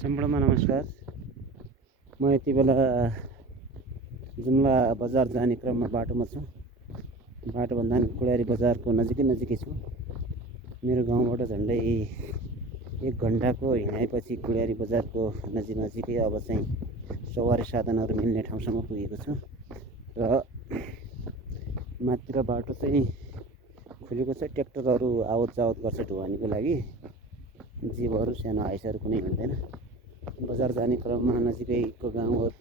सम्पूर्णमा नमस्कार। म यति बेला जुम्ला बजार जाने क्रममा बाटोमा छु। बाटो भन्दा कुडारी बजारको नजिकै छु। मेरो गाउँबाट झन्डै 1 घन्टाको हिँडाइपछि कुडारी बजारको नजिकै अब चाहिँ सवारी साधनहरू मिल्ने ठाउँसम्म पुगेको छु र माथितिर बाटो चाहिँ खुलेको छ। ट्र्याक्टरहरू आवत जावत गर्छ ढुवानीको लागि। जीवहरू सानो आइसहरू कुनै हिँड्दैन। बजार जाने क्रममा नजिकैको गाउँहरू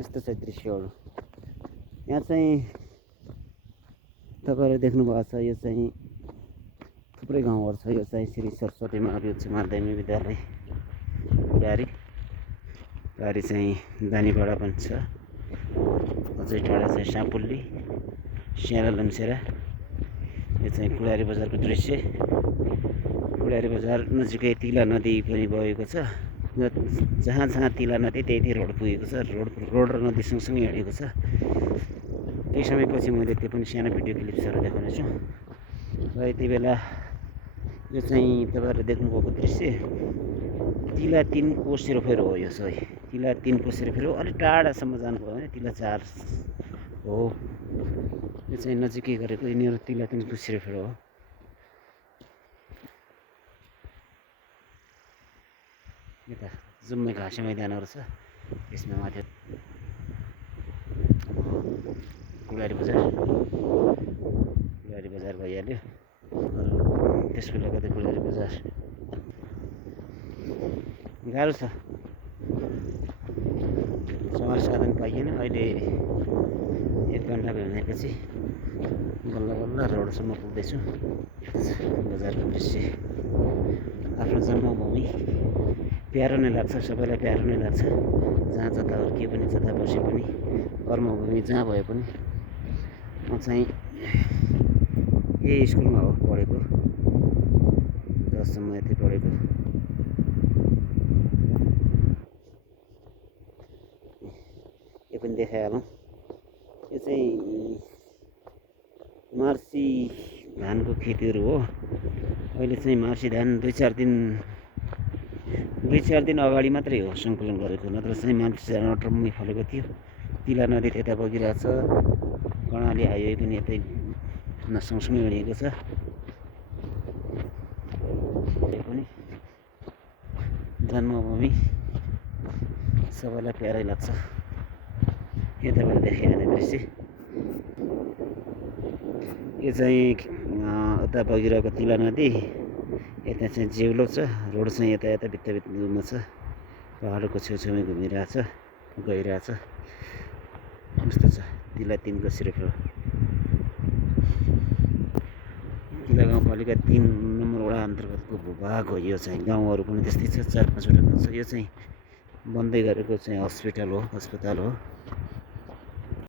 यस्तो छ दृश्यहरू। यहाँ चाहिँ तपाईँहरूले देख्नुभएको छ, यो चाहिँ थुप्रै गाउँहरू छ। यो चाहिँ श्री सरस्वती महावीर उच्च माध्यमिक विद्यालय कुडारी चाहिँ दानीपाडा पनि छ। अझै टाढा चाहिँ सापुल्ली, स्याला लम्सेरा। यो चाहिँ कुडारी बजारको दृश्य। कुडारी बजार नजिकै तिला नदी पनि बगेको छ। जहाँ तिला नदी त्यही रोड पुगेको छ। रोड र नदी सँगसँगै हिँडेको छ। केही समयपछि मैले त्यो पनि सानो भिडियो क्लिप्सहरू देखाउनेछु। र यति बेला यो चाहिँ तपाईँहरूले देख्नुभएको दृश्य तिला 3 को सेरोफेरो हो। यो चाहिँ तिला 3 को सेरोफेरो। अलिक टाढासम्म जानुभयो भने तिला 4 हो। यो चाहिँ नजिकै गरेको यिनीहरू तिला 3 को सेरोफेरो हो। यता जम्मै घाँसे मैदानहरू छ। यसमा माथि कुडारी बजार भइहाल्यो। त्यसको लगतै कुडारी बजार गाह्रो छ। सवारी साधन पाइएन। अहिले 1 घन्टाको हिँडेपछि बल्ल रोडसम्म पुग्दैछु। बजारको दृश्य आफ्नो जन्मभूमि प्यारो नै लाग्छ। सबैलाई प्यारो नै लाग्छ। जहाँ जता हुर्किए पनि, जता बसे पनि, कर्मभूमि जहाँ भए पनि। म चाहिँ यही स्कुलमा हो पढेको। 10 सम्म यति पढेको। यो पनि देखाइहालौँ। यो चाहिँ मार्सी धानको खेतीहरू हो। अहिले चाहिँ मार्सी धान 2-4 दिन अगाडि मात्रै हो सङ्कलन गरेको। नत्र चाहिँ मार्सी धान अटम्मै फलेको थियो। तिला नदी त्यता बगिरहेको छ। कर्णाली हाइवे पनि यतै सँगसँगै हिँडेको छ। पनि जन्मभूमि सबैलाई प्यारै लाग्छ। यताबाट देखाइहाल्ने दृश्य यो चाहिँ उता बगिरहेको तिला नदी। यता चाहिँ जेउलो छ। रोड चाहिँ यता भित्तामा छ। पहाडको छेउछेउमै घुमिरहेछ, गइरहेछ। कस्तो छ तिला 3 को सेरोफेरो। तिला गाउँपालिका 3 नम्बर वडा अन्तर्गतको भूभाग हो। यो चाहिँ गाउँहरू पनि त्यस्तै छ। 4-5 वटा गाउँ छ। यो चाहिँ बन्दै गरेको चाहिँ अस्पताल हो।